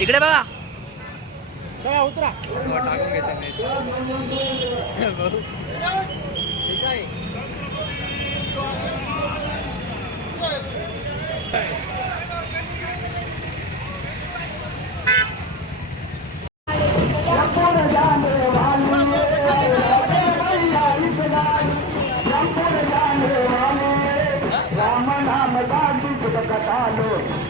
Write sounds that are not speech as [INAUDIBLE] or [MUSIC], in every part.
इकडे बघा. चला उतरा. टाकून घ्यायचं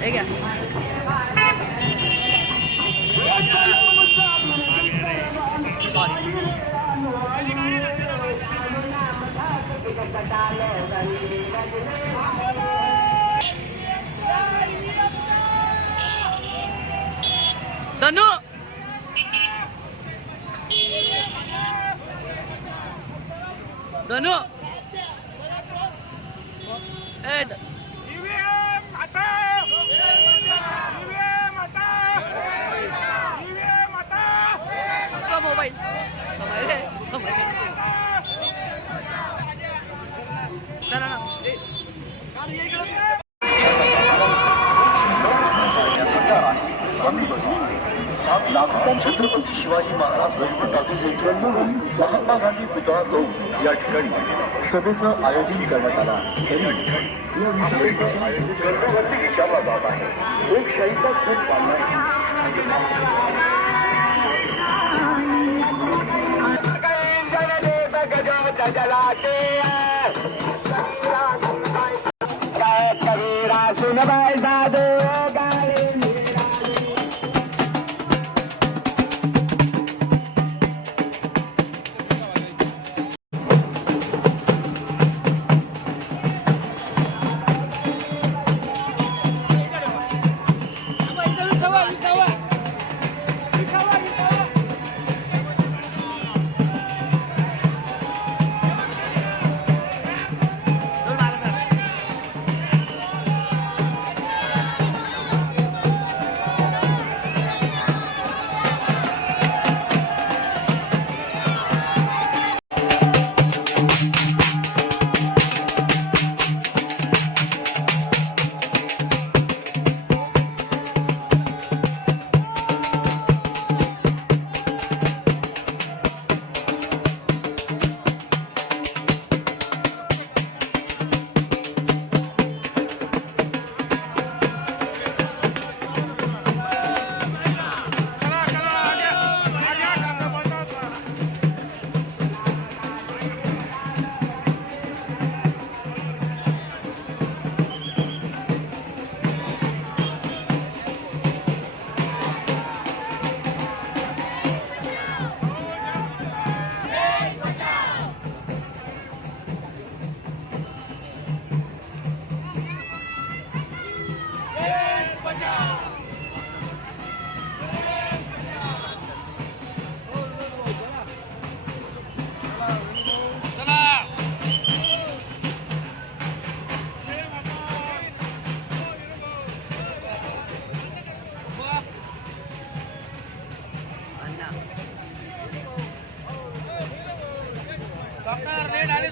हे घ्या. धनु धनु ए ध- का मोबाईल समय रे, चला ना ए, गाडी छत्रपती शिवाजी महाराज टाकीज येथून महात्मा गांधी पुतळा चौक या ठिकाणी सभेचं आयोजन करण्यात आलं आहे. गर्भवती विचारला जात आहे लोकशाहीचा खूप पालना दोन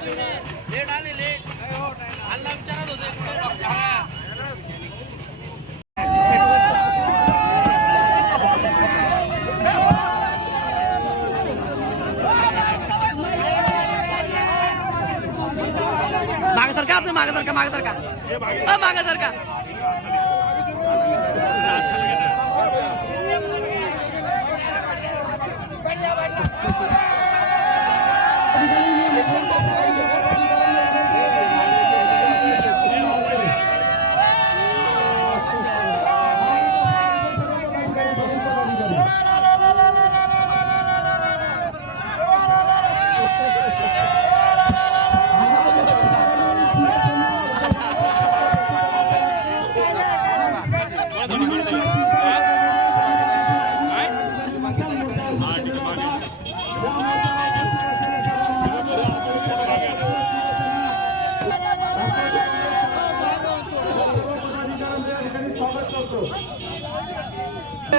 लेट आले तुम्ही लेट आले लेट अण्णा विचारत होते कुठे डॉक्टर मागे सरका आपलं मागे सरका मागे सरका। अ, मागे सरका।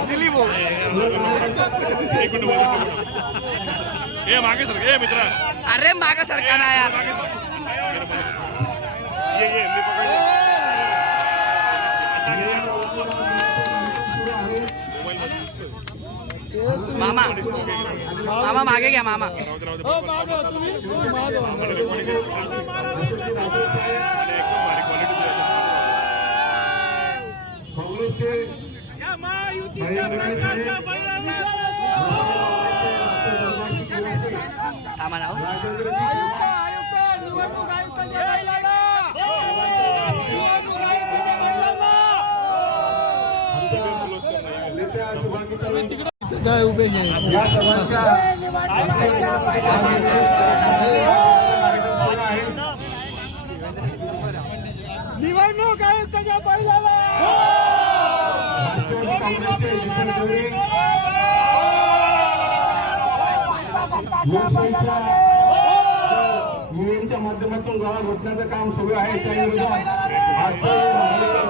बाई भाऊ ए मागे सर ए मित्रा. अरे माग सरकार ना यार? ये ये मी मामा मामा मागे घ्या मामा. हो माग तुम्ही थांबा ना आयुक्त आयुक्त निवडणूक आयुक्ताच्या बैलाला निवडणूक आयुक्ताच्या बैलाला काय उभे निवडणूक आयुक्ताच्या बैलाला! युएनच्या माध्यमातून गावात बसण्याचं काम सुरू आहे. त्या विरोधात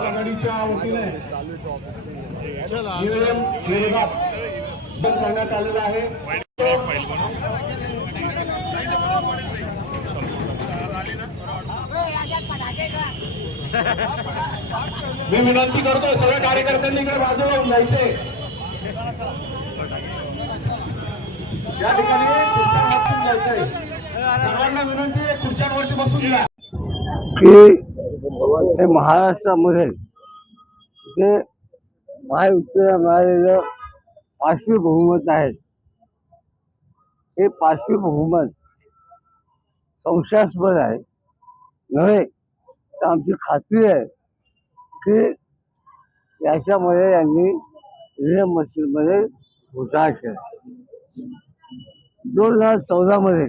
आघाडीच्या वतीने करण्यात आलेलं आहे. मी विनंती करतो सगळ्या कार्यकर्त्यांनी इकडे बाजूला होऊन जायचे या ठिकाणी सर्वांना विनंती आहे खुर्च्यांवरती बसून घ्या. की हे महाराष्ट्रामध्ये जे महायुक्तीला मिळालेलं पाचवी बहुमत आहे हे पाचवी बहुमत संशयास्पद आहे. नव्हे तर आमची खात्री आहे की याच्यामध्ये यांनी ईव्हीएम मशीनमध्ये घोटाळा केला. दोन हजार चौदामध्ये.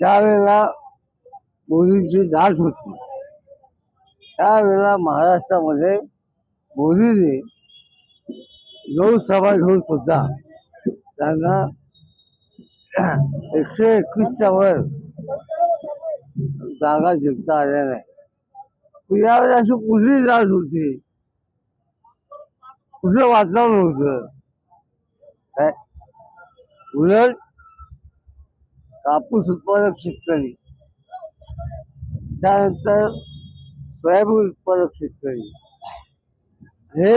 त्यावेळेला मोदींची लाट होती. त्यावेळेला महाराष्ट्रामध्ये मोदींनी लोकसभा घेऊन सुद्धा त्यांना [CLEARS THROAT] एकशे एकवीसच्या वर जागा जिंकता आल्या नाही. पण यावेळी अशी कुठली लाट होती कुठलं वातावरण होतं उलट कापूस उत्पादक शेतकरी त्यानंतर सोयाबीन उत्पादक शेतकरी. हे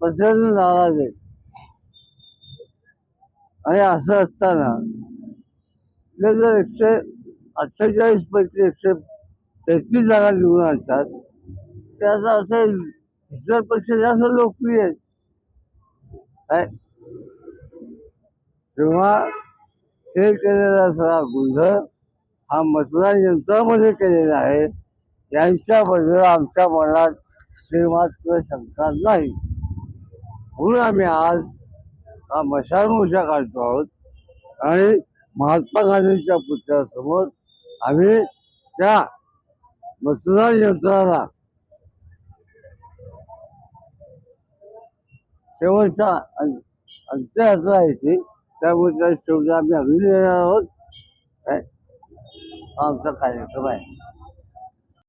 प्रचंड नाराज आहेत आणि असं असताना जर एकशे अठ्ठेचाळीस पैकी एकशे तेहतीस जागा निवडून आणतात. त्याचा असं इतर पक्ष जास्त लोकप्रिय आहेत. तेव्हा हे केलेला सगळा गोंधळ हा मतदान यंत्रामध्ये केलेला आहे. यांच्याबद्दल आमच्या मनात श्रीमात्र शंका नाही. म्हणून आम्ही आज हा मशाल मोर्चा काढतो आहोत आणि महात्मा गांधींच्या पुतळ्यासमोर आम्ही त्या मतदान यंत्राला शेवटच्या अं- असं आहे की त्यामुळे त्या शेवटी आम्ही अभिनय देणार आहोत काय? हा आमचा कार्यक्रम आहे